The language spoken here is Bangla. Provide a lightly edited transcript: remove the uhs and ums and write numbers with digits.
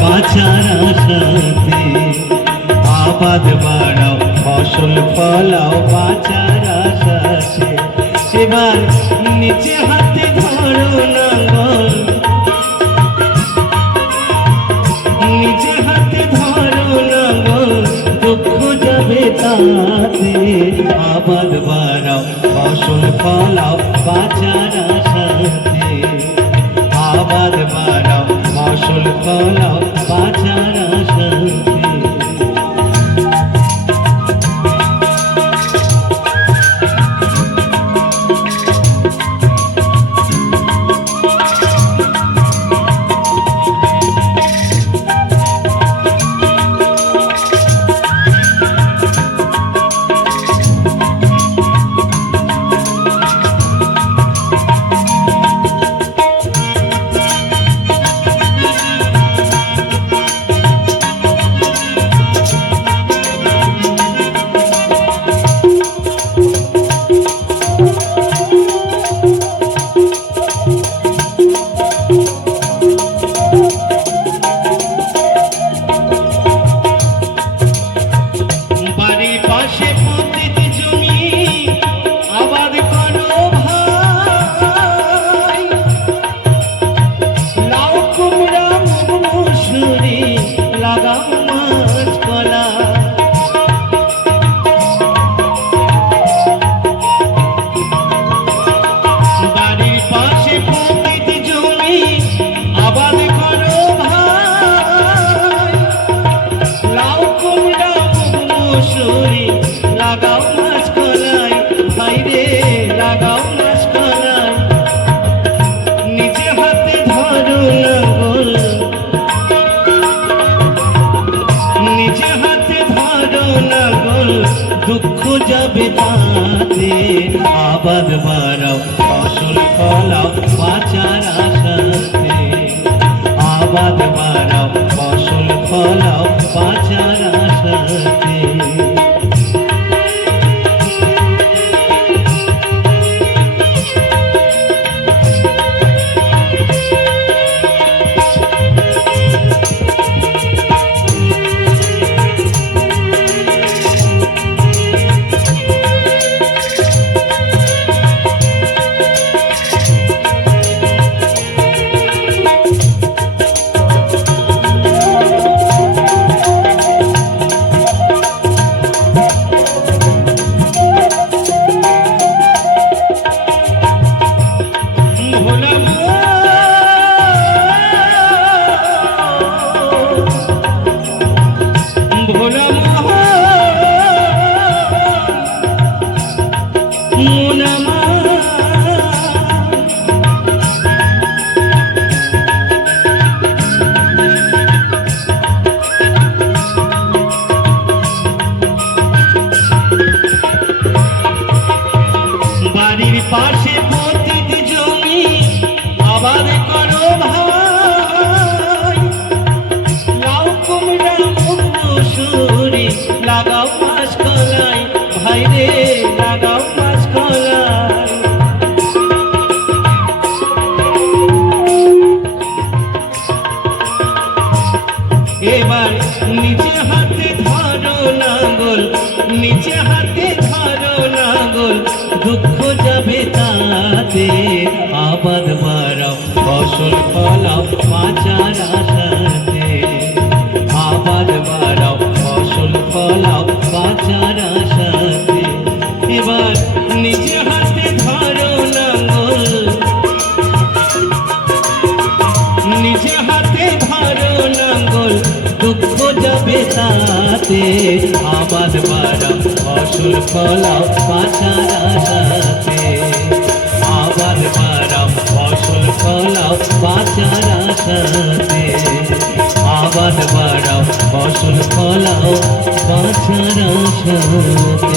বাঁচার আশাতে। আবাদ বাড়াও ফসল ফলাও বাঁচার আশাতে। এবার নিচে হাতে ধরো নাঙ্গল, নিচে হাতে ধরো নাঙ্গল, দুঃখ যাবে তাতে। আবাদ বাড়াও ফসল ফলাও বাঁচার আশাতে। আবাদ বাড়াও ফসল ফলাও বাঁচার আশাতে। দুঃখ যাবে তাতে। আবাদ বাড়াও ফসল ফলাও বাঁচার আশাতে। আবাদ বাড়াও ফসল ফলাও বাঁচার আশাতে। বাড়ির পাশে পতিত জমি আবাদ করো ভাই। লাউ কুমড়া মুগ মসুরি লাগাও মাসকলাই, ভাই রে লাগাও মাসকলাই। এবার নিচে হাতে ধরো নাঙ্গল, নিচে হাতে ধরো নাঙ্গল, দুঃখ যাবে তাতে। আবাদ বাড়াও ফসল ফলাও বাঁচার আশাতে। আবাদ বাড়াও ফসল ফলাও বাঁচার আশাতে। এবার নিজে হাতে ধরো নাঙ্গল, নিজে হাতে ধরো নাঙ্গল, দুঃখ যাবে তাতে। আবাদ বাড়াও ফসল ফলাও বাঁচার আশাতে। আবাদ বাড়াও ফসল ফলাও বাঁচার আশাতে। আবাদ বাড়াও ফসল ফলাও বাঁচার আশাতে।